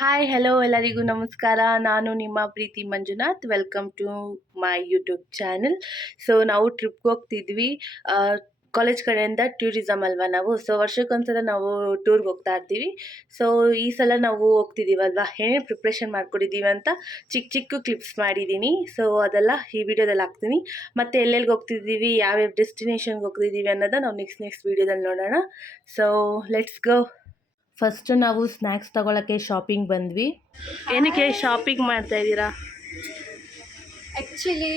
Hi hello ಎಲ್ಲರಿಗೂ ನಮಸ್ಕಾರ. ನಾನು ನಿಮ್ಮ Preethi Manjunath. Welcome to my YouTube channel. So ನಾವು ಟ್ರಿಪ್ಗೆ ಹೋಗ್ತಿದ್ವಿ. ಕಾಲೇಜ್ ಕಡೆಯಿಂದ ಟೂರಿಸಮ್ ಅಲ್ವಾ ನಾವು. ಸೊ ವರ್ಷಕ್ಕೊಂದ್ಸಲ ನಾವು ಟೂರ್ಗೆ ಹೋಗ್ತಾ ಇರ್ತೀವಿ. ಸೊ ಈ ಸಲ ನಾವು ಹೋಗ್ತಿದ್ದೀವಲ್ವಾ, ಏನೇನು ಪ್ರಿಪ್ರೇಷನ್ ಮಾಡ್ಕೊಂಡಿದ್ದೀವಿ ಅಂತ ಚಿಕ್ಕ ಕ್ಲಿಪ್ಸ್ ಮಾಡಿದ್ದೀನಿ. ಸೊ ಅದೆಲ್ಲ ಈ ವಿಡಿಯೋದಲ್ಲಿ ಹಾಕ್ತೀನಿ. ಮತ್ತು ಎಲ್ಲೆಲ್ಲಿಗೆ ಹೋಗ್ತಿದ್ದೀವಿ, ಯಾವ್ಯಾವ ಡೆಸ್ಟಿನೇಷನ್ಗೆ ಹೋಗ್ತಿದ್ದೀವಿ ಅನ್ನೋದು ನಾವು ನೆಕ್ಸ್ಟ್ ವಿಡಿಯೋದಲ್ಲಿ ನೋಡೋಣ. So let's go. ಫಸ್ಟ್ ನಾವು ಸ್ನ್ಯಾಕ್ಸ್ ತಗೊಳ್ಳೋಕ್ಕೆ ಶಾಪಿಂಗ್ ಬಂದ್ವಿ. ಏನಕ್ಕೆ ಶಾಪಿಂಗ್ ಮಾಡ್ತಾ ಇದ್ದೀರಾ? ಆ್ಯಕ್ಚುಲಿ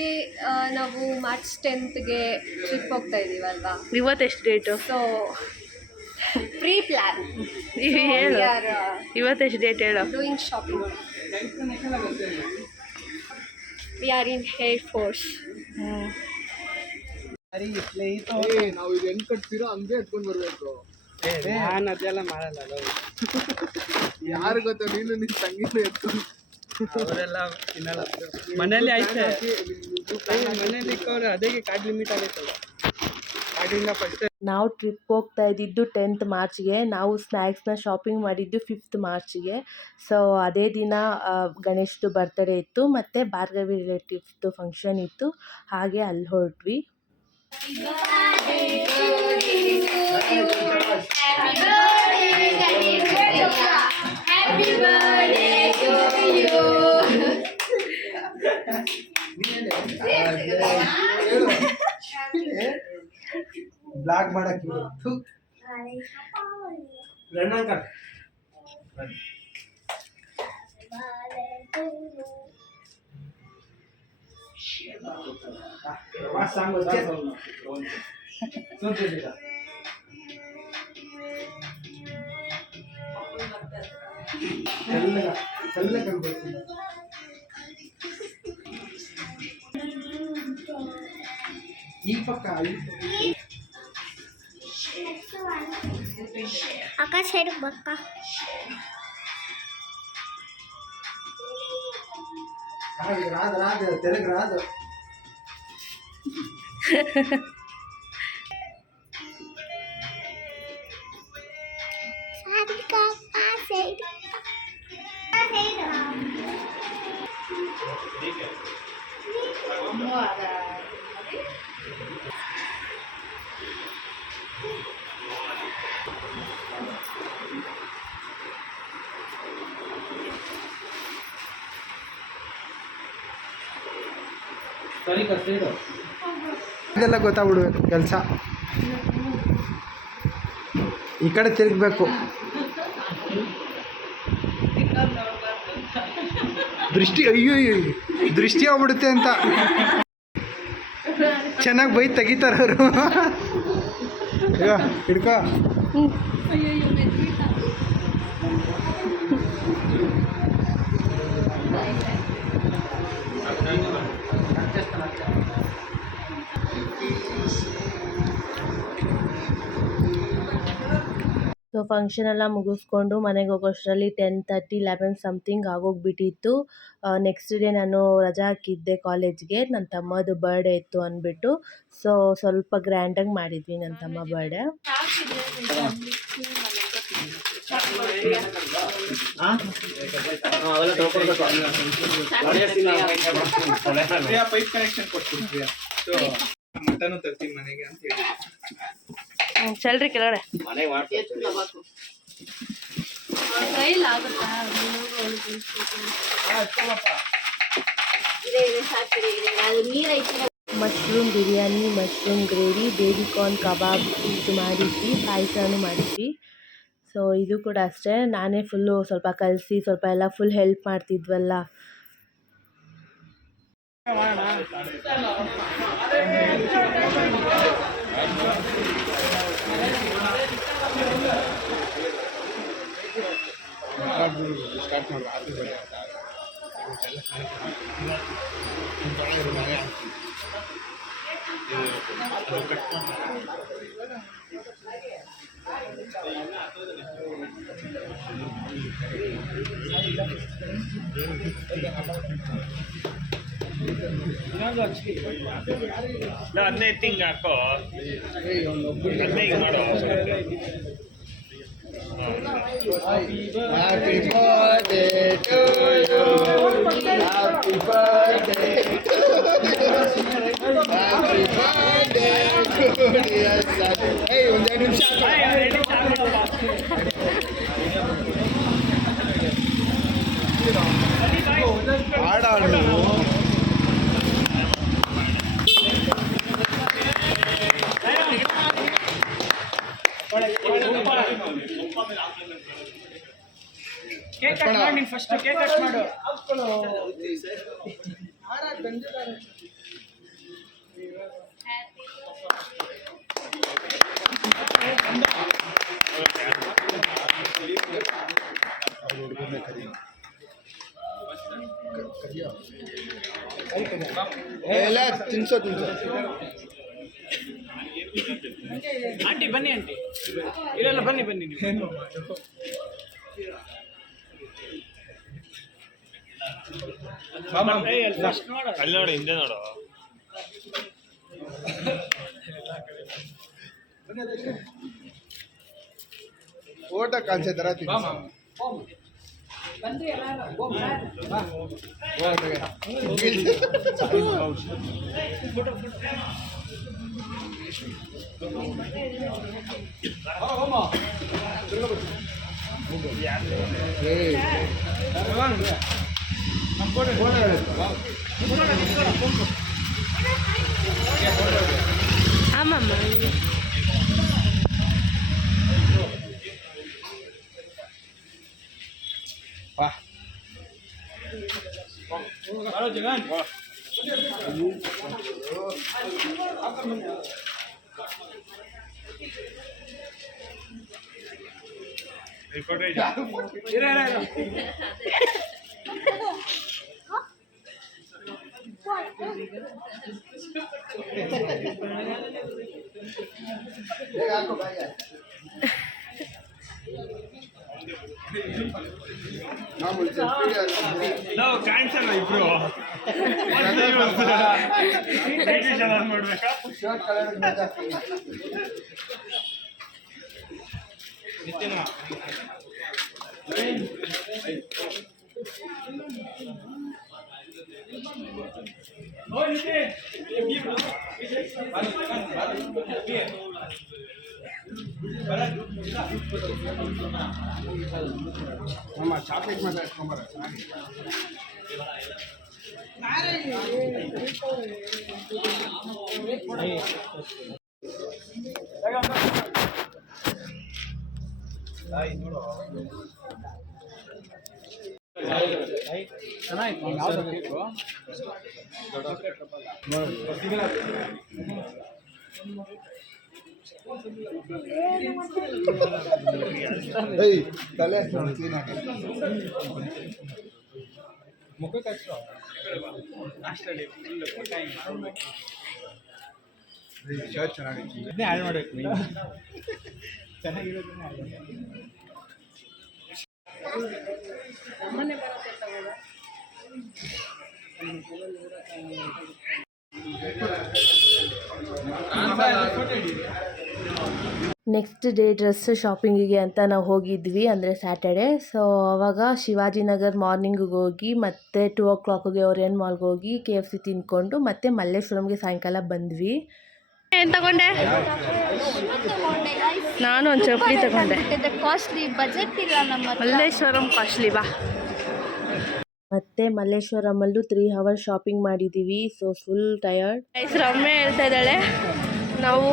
ನಾವು ಮಾರ್ಚ್ 10ಗೆ ಟ್ರಿಪ್ ಹೋಗ್ತಾ ಇದ್ದೀವಲ್ವಾ. ಇವತ್ತೆಷ್ಟು ಡೇಟು? ಸೊ ಪ್ರೀ ಪ್ಲ್ಯಾನ್ ಹೇಳು, ಇವತ್ತೆಷ್ಟು ಡೇಟ್ ಹೇಳು. Doing shopping. We are in air force. ನಾವು ಇದು ಹೆಂಗ್ ಕಟ್ತೀರೋ ಹಂಗೆ ಎತ್ಕೊಂಡು ಬರ್ಬೇಕು. ನಾನು ಅದೆಲ್ಲ ಮಾಡಲ್ಲ. ಯಾರು ಗೊತ್ತ, ನೀನು ನಿನ್ ತಂಗಿನ ಎತ್ಕೊಂಡು ಅವರೆಲ್ಲ ತಿನ್ನಲ್ಲ. ಮನೇಲಿ ಐತೆ, ಮನೇಲಿ ಇಕ್ಕವ್ರೆ. ಅದೇ ಕಾರ್ಡ್ ಲಿಮಿಟ್ ಆಗೈತಲ್ಲ, ಕಾರ್ಡಿಂದ ಫಸ್ಟ್. ನಾವು ಟ್ರಿಪ್ ಹೋಗ್ತಾ ಇದ್ದಿದ್ದು 10th ಮಾರ್ಚ್ಗೆ. ನಾವು ಸ್ನ್ಯಾಕ್ಸ್ನ ಶಾಪಿಂಗ್ ಮಾಡಿದ್ದು 5th ಮಾರ್ಚ್ಗೆ. ಸೊ ಅದೇ ದಿನ ಗಣೇಶ್ದು ಬರ್ತ್ಡೇ ಇತ್ತು ಮತ್ತು ಭಾರ್ಗವಿ ರಿಲೇಟಿವ್ಸ್ದು ಫಂಕ್ಷನ್ ಇತ್ತು. ಹಾಗೆ ಅಲ್ಲಿ ಹೊರಟ್ವಿ. ಬ್ಲಾಗ್ ಮಾಡಕ್ಕೆ ಈ ಪಕ್ಕ అక్క సైడ్ బక్క రాదు తెలుగు రాదు. సారిక ఆ సైడ్ ಇದೆಲ್ಲ ಗೊತ್ತಾಗ್ಬಿಡ್ಬೇಕು ಕೆಲಸ. ಈ ಕಡೆ ತಿರುಗಬೇಕು. ಅಯ್ಯೋ ದೃಷ್ಟಿ ಆಗ್ಬಿಡುತ್ತೆ ಅಂತ ಚೆನ್ನಾಗಿ ಬೈ ತೆಗಿತಾರ ಅವರು. ಹಿಡ್ಕೋ. ಸೊ ಫಂಕ್ಷನ್ ಎಲ್ಲ ಮುಗಿಸ್ಕೊಂಡು ಮನೆಗೆ ಹೋಗೋಷ್ಟರಲ್ಲಿ 10:30 11 ಸಮಥಿಂಗ್ ಆಗೋಗ್ಬಿಟ್ಟಿತ್ತು. ನೆಕ್ಸ್ಟ್ ಡೇ ನಾನು ರಜಾ ಹಾಕಿದ್ದೆ ಕಾಲೇಜ್ಗೆ. ನನ್ನ ತಮ್ಮದು ಬರ್ಡೇ ಇತ್ತು ಅಂದ್ಬಿಟ್ಟು. ಸೊ ಸ್ವಲ್ಪ ಗ್ರ್ಯಾಂಡಾಗಿ ಮಾಡಿದ್ವಿ ನನ್ನ ತಮ್ಮ ಬರ್ಡೇ. ಪೈಪ್ ಕನೆಕ್ಷನ್ ಕೊಡ್ತೀನಿ. ಮಟನು ತರ್ತೀನಿ ಮನೆಗೆ ಅಂತ ಹೇಳಿ. ಚಲ್ರಿ ಕೆಳಗಡೆ mushroom biryani, mushroom gravy, baby corn kebab ಇದು ಮಾಡಿದ್ವಿ. ಪಾಯಸನೂ ಮಾಡಿದ್ವಿ. ಸೊ ಇದು ಕೂಡ ಅಷ್ಟೇ, ನಾನೇ ಫುಲ್ಲು ಸ್ವಲ್ಪ ಕಲಸಿ ಸ್ವಲ್ಪ ಎಲ್ಲ ಫುಲ್ ಹೆಲ್ಪ್ ಮಾಡ್ತಿದ್ವಲ್ಲ. ಸ್ಟಾರ್ಟ್ ಮಾಡುವ ಅದನ್ನೇ ತಿಂಗ್ ಹಾಕೋ ಅದನ್ನೇ ಈಗ ಮಾಡೋ Happy birthday ಎಲ್ಲ ತಿನ್ಸೋ ಆಂಟಿ ಬನ್ನಿ ಆಂಟಿ ಇಲ್ಲೆಲ್ಲ ಬನ್ನಿ ಬನ್ನಿ ನೀವು ಅಲ್ಲಿ ನೋಡು ಹಿಂದೆ ನೋಡು ಫೋಟೋ ಕಾಣಿಸೋ ಥರ ஆமாம்மா வா ನಾವು ಕಾಣಿಸಲ್ಲ ಇಬ್ರು ಮಾಡ್ಬೇಕಾ ನಮ್ಮ ಚಾಕ್ಲೇಟ್ ಮಾತ್ರ ಎತ್ಕೊಂಬರ ತಲೆ ಮುಖಕ್ಕೆ ಹಚ್ಚೋ ಶರ್ಟ್ ಚೆನ್ನಾಗೈತಿ ಇದನ್ನೇ ಆ್ಯಡ್ ಮಾಡಬೇಕು ನೀವು ಚೆನ್ನಾಗಿರೋದನ್ನೇ ಆ್ಯಡ್ ಮಾಡಬೇಕು ನೆಕ್ಸ್ಟ್ ಡೇ ಡ್ರೆಸ್ ಶಾಪಿಂಗಿಗೆ ಅಂತ ನಾವು ಹೋಗಿದ್ವಿ ಅಂದರೆ ಸ್ಯಾಟರ್ಡೆ. ಸೊ ಅವಾಗ ಶಿವಾಜಿನಗರ್ ಮಾರ್ನಿಂಗಿಗೆ ಹೋಗಿ ಮತ್ತೆ 2 o'clockಗೆ ಓರಿಯನ್ ಮಾಲ್ಗೆ ಹೋಗಿ KFC ತಿಂದ್ಕೊಂಡು ಮತ್ತೆ ಮಲ್ಲೇಶ್ವರಂಗೆ ಸಾಯಂಕಾಲ ಬಂದ್ವಿ. ಏನು ತಗೊಂಡೆ? ನಾನು ಒಂದು ಚಪ್ಪಲಿ ತಗೊಂಡೆ. ಕಾಸ್ಟ್ಲಿ ಬಜೆಟ್ ಇಲ್ಲ ನಮ್ಮ ಮಲ್ಲೇಶ್ವರಂ ಕಾಸ್ಟ್ಲಿ ಬಾ. ಮತ್ತೆ ಮಲ್ಲೇಶ್ವರಮಲ್ಲೂ 3 hours ಶಾಪಿಂಗ್ ಮಾಡಿದ್ದೀವಿ. So full tired. ರಮ್ಯ ಹೇಳ್ತಾ ಇದ್ದಾಳೆ ನಾವು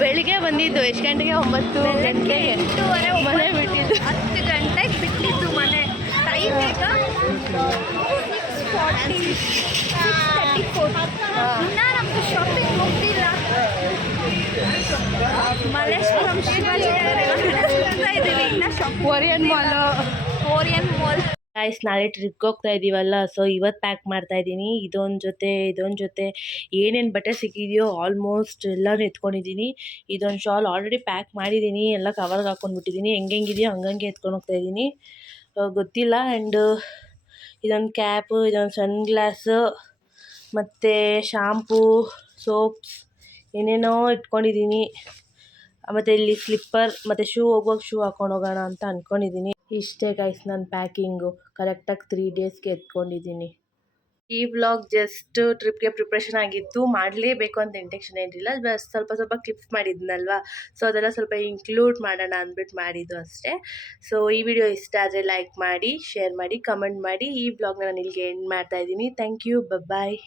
ಬೆಳಿಗ್ಗೆ ಬಂದಿದ್ದು ಎಷ್ಟು ಗಂಟೆಗೆ? 9 ಗಂಟೆಗೆ ಮನೆ ಬಿಟ್ಟಿದ್ದು. 10 ಗಂಟೆಗೆ ಬಿಟ್ಟಿದ್ದು ಮನೆ. ಟೈಮ್ ಈಗ 6:34. ಇನ್ನೂ ನಮ್ದು ಶಾಪಿಂಗ್ ಮುಗ್ದಿಲ್ಲ. ಮಲ್ಲೇಶ್ವರಂ ಇದ್ದೀವಿ ಇನ್ನು ಶಾಪಿಂಗ್ ಓರಿಯನ್ ಮಾಲ್. ಗೈಸ್ ನಾಳೆ ಟ್ರಿಪ್ಗೆ ಹೋಗ್ತಾ ಇದ್ದೀವಲ್ಲ, ಸೊ ಇವತ್ತು ಪ್ಯಾಕ್ ಮಾಡ್ತಾ ಇದ್ದೀನಿ. ಇದೊಂದು ಜೊತೆ ಏನೇನು ಬಟ್ಟೆ ಸಿಕ್ಕಿದೆಯೋ ಆಲ್ಮೋಸ್ಟ್ ಎಲ್ಲನೂ ಎತ್ಕೊಂಡಿದ್ದೀನಿ. ಇದೊಂದು ಶಾಲ್ ಆಲ್ರೆಡಿ ಪ್ಯಾಕ್ ಮಾಡಿದ್ದೀನಿ, ಎಲ್ಲ ಕವರ್ಗೆ ಹಾಕ್ಕೊಂಡ್ಬಿಟ್ಟಿದ್ದೀನಿ. ಹೆಂಗಿದೆಯೋ ಹಂಗಂಗೆ ಎತ್ಕೊಂಡು ಹೋಗ್ತಾ ಇದ್ದೀನಿ, ಗೊತ್ತಿಲ್ಲ. ಆ್ಯಂಡ್ ಇದೊಂದು ಕ್ಯಾಪು, ಇದೊಂದು ಸನ್ ಗ್ಲಾಸು, ಮತ್ತು ಶಾಂಪೂ, ಸೋಪ್ಸ್ ಏನೇನೋ ಇಟ್ಕೊಂಡಿದ್ದೀನಿ. ಮತ್ತು ಇಲ್ಲಿ ಸ್ಲಿಪ್ಪರ್ ಮತ್ತು ಶೂ, ಹೋಗುವಾಗ ಶೂ ಹಾಕ್ಕೊಂಡು ಹೋಗೋಣ ಅಂತ ಅಂದ್ಕೊಂಡಿದ್ದೀನಿ. ಇಷ್ಟೇ ಗೈಸ್ ನನ್ನ ಪ್ಯಾಕಿಂಗು. ಕರೆಕ್ಟಾಗಿ 3 ಡೇಸ್ಗೆ ಎತ್ಕೊಂಡಿದ್ದೀನಿ. ಈ ವ್ಲಾಗ್ ಜಸ್ಟ್ ಟ್ರಿಪ್ಗೆ ಪ್ರಿಪ್ರೇಷನ್ ಆಗಿತ್ತು. ಮಾಡಲೇಬೇಕು ಅಂತ ಇಂಟೆನ್ಷನ್ ಏನಿಲ್ಲ, ಬಸ್ ಸ್ವಲ್ಪ ಕ್ಲಿಪ್ಸ್ ಮಾಡಿದ್ನಲ್ವಾ, ಸೊ ಅದೆಲ್ಲ ಸ್ವಲ್ಪ ಇನ್ಕ್ಲೂಡ್ ಮಾಡೋಣ ಅಂದ್ಬಿಟ್ಟು ಮಾಡಿದ್ದು ಅಷ್ಟೇ. ಸೊ ಈ ವಿಡಿಯೋ ಇಷ್ಟ ಆದರೆ ಲೈಕ್ ಮಾಡಿ, ಶೇರ್ ಮಾಡಿ, ಕಮೆಂಟ್ ಮಾಡಿ. ಈ ವ್ಲಾಗ್ನ ನಾನು ಇಲ್ಲಿಗೆ ಎಂಡ್ ಮಾಡ್ತಾಯಿದ್ದೀನಿ. Thank you, bye.